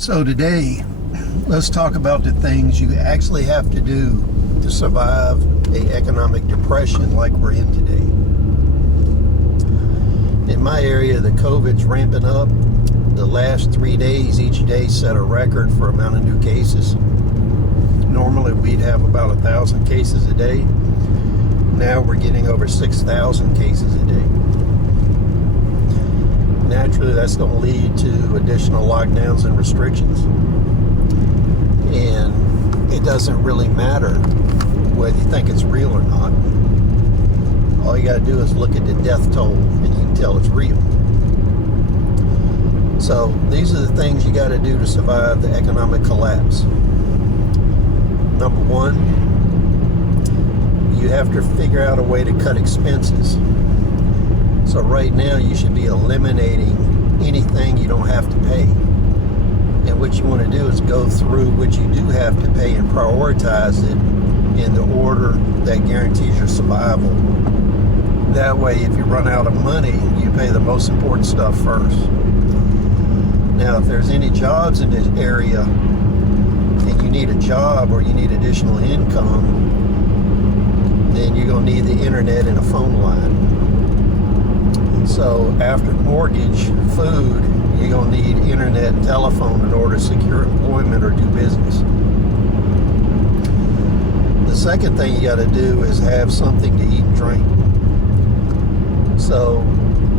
So today, let's talk about the things you actually have to do to survive an economic depression like we're in today. In my area, the COVID's ramping up. The last 3 days, each day set a record for amount of new cases. Normally, we'd have about 1,000 cases a day. Now we're getting over 6,000 cases a day. Naturally, that's going to lead to additional lockdowns and restrictions. And it doesn't really matter whether you think it's real or not. All you got to do is look at the death toll and you can tell it's real. So these are the things you got to do to survive the economic collapse. Number one, you have to figure out a way to cut expenses. So right now you should be eliminating anything you don't have to pay. And what you want to do is go through what you do have to pay and prioritize it in the order that guarantees your survival. That way, if you run out of money, you pay the most important stuff first. Now, if there's any jobs in this area and you need a job or you need additional income, then you're going to need the internet and a phone line. So after mortgage, food, you're going to need internet and telephone in order to secure employment or do business. The second thing you got to do is have something to eat and drink. So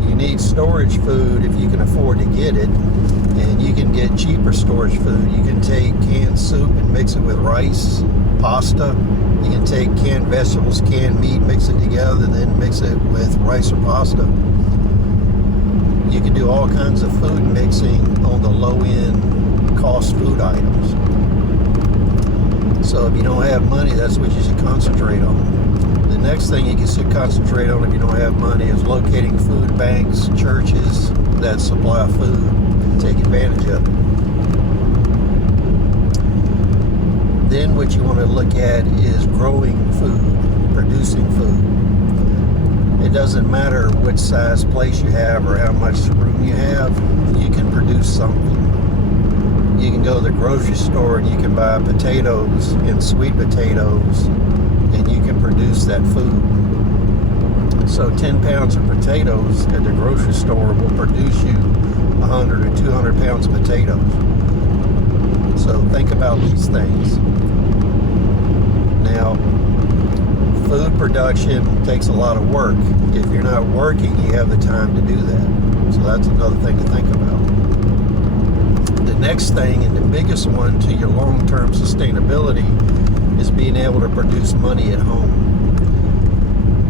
you need storage food if you can afford to get it, and you can get cheaper storage food. You can take canned soup and mix it with rice, pasta. You can take canned vegetables, canned meat, mix it together, then mix it with rice or pasta. You can do all kinds of food mixing on the low-end cost food items. So if you don't have money, that's what you should concentrate on. The next thing you should concentrate on if you don't have money is locating food banks, churches that supply food. Take advantage of it. Then what you want to look at is growing food, producing food. It doesn't matter which size place you have or how much room you have, you can produce something. You can go to the grocery store and you can buy potatoes and sweet potatoes and you can produce that food. So 10 pounds of potatoes at the grocery store will produce you 100 or 200 pounds of potatoes. So think about these things. Now, food production takes a lot of work. If you're not working, you have the time to do that. So that's another thing to think about. The next thing, and the biggest one to your long-term sustainability, is being able to produce money at home.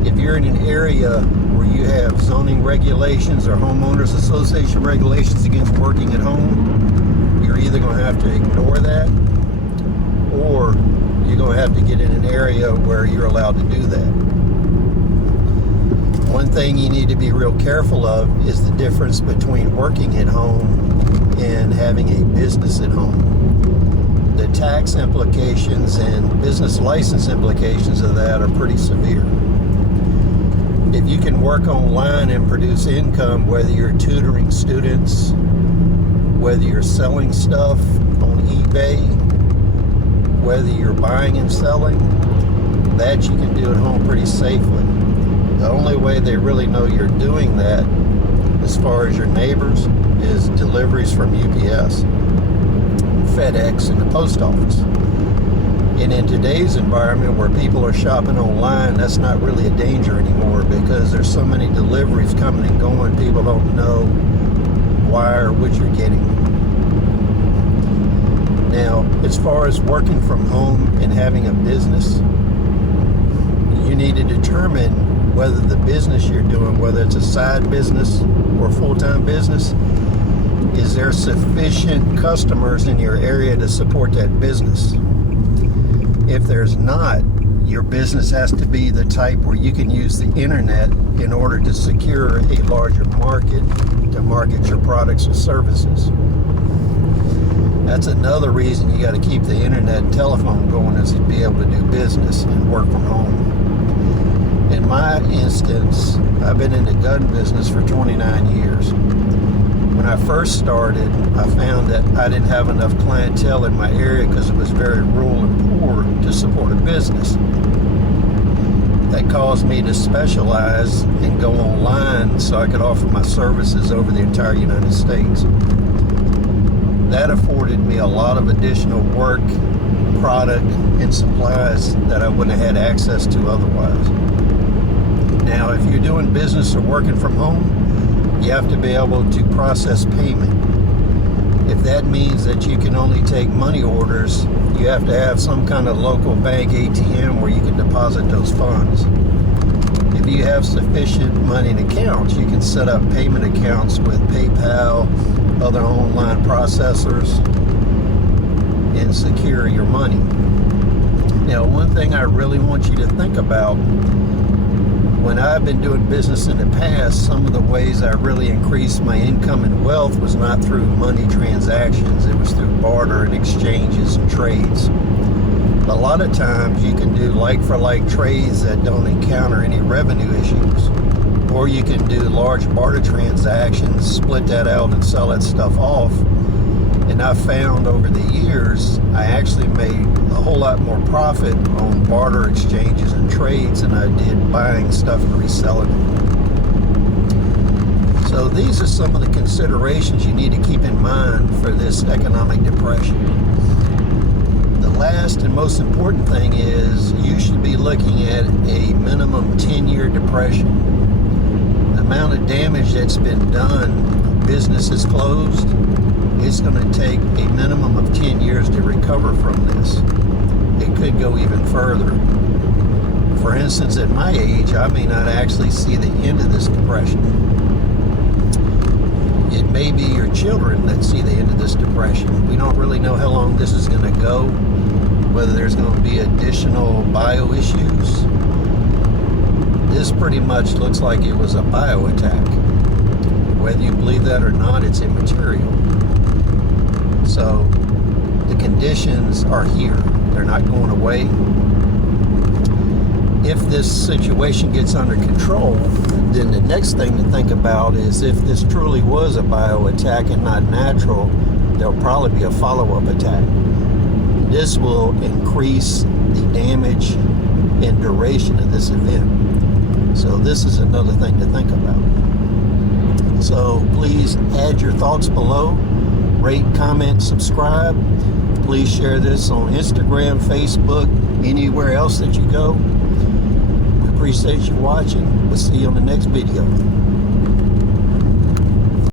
If you're in an area where you have zoning regulations or homeowners association regulations against working at home, you're either going to have to ignore that, or you're going to have to get in an area where you're allowed to do that. One thing you need to be real careful of is the difference between working at home and having a business at home. The tax implications and business license implications of that are pretty severe. If you can work online and produce income, whether you're tutoring students, whether you're selling stuff on eBay, whether you're buying and selling, that you can do at home pretty safely. The only way they really know you're doing that, as far as your neighbors, is deliveries from UPS, FedEx, and the post office. And in today's environment where people are shopping online, that's not really a danger anymore because there's so many deliveries coming and going, people don't know why or what you're getting. Now, as far as working from home and having a business, you need to determine whether the business you're doing, whether it's a side business or a full-time business, is there sufficient customers in your area to support that business? If there's not, your business has to be the type where you can use the internet in order to secure a larger market to market your products or services. That's another reason you got to keep the internet and telephone going, is to be able to do business and work from home. In my instance, I've been in the gun business for 29 years. When I first started, I found that I didn't have enough clientele in my area because it was very rural and poor to support a business. That caused me to specialize and go online so I could offer my services over the entire United States. That afforded me a lot of additional work, product, and supplies that I wouldn't have had access to otherwise. Now, if you're doing business or working from home, you have to be able to process payment. If that means that you can only take money orders, you have to have some kind of local bank ATM where you can deposit those funds. If you have sufficient money in accounts, you can set up payment accounts with PayPal, other online processors, and secure your money. Now, one thing I really want you to think about, when I've been doing business in the past, some of the ways I really increased my income and wealth was not through money transactions. It was through barter and exchanges and trades. A lot of times you can do like-for-like trades that don't encounter any revenue issues. Or you can do large barter transactions, split that out and sell that stuff off. And I found over the years, I actually made a whole lot more profit on barter exchanges and trades than I did buying stuff and reselling it. So these are some of the considerations you need to keep in mind for this economic depression. The last and most important thing is you should be looking at a minimum 10-year depression. The amount of damage that's been done, businesses closed, it's going to take a minimum of 10 years to recover from this. It could go even further. For instance, at my age, I may not actually see the end of this depression. It may be your children that see the end of this depression. We don't really know how long this is going to go, whether there's going to be additional bio issues. This pretty much looks like it was a bio attack. Whether you believe that or not, it's immaterial. So the conditions are here. They're not going away. If this situation gets under control, then the next thing to think about is if this truly was a bio attack and not natural, there'll probably be a follow-up attack. This will increase the damage and duration of this event. So this is another thing to think about. So please add your thoughts below. Rate, comment, subscribe. Please share this on Instagram, Facebook, anywhere else that you go. We appreciate you watching. We'll see you on the next video.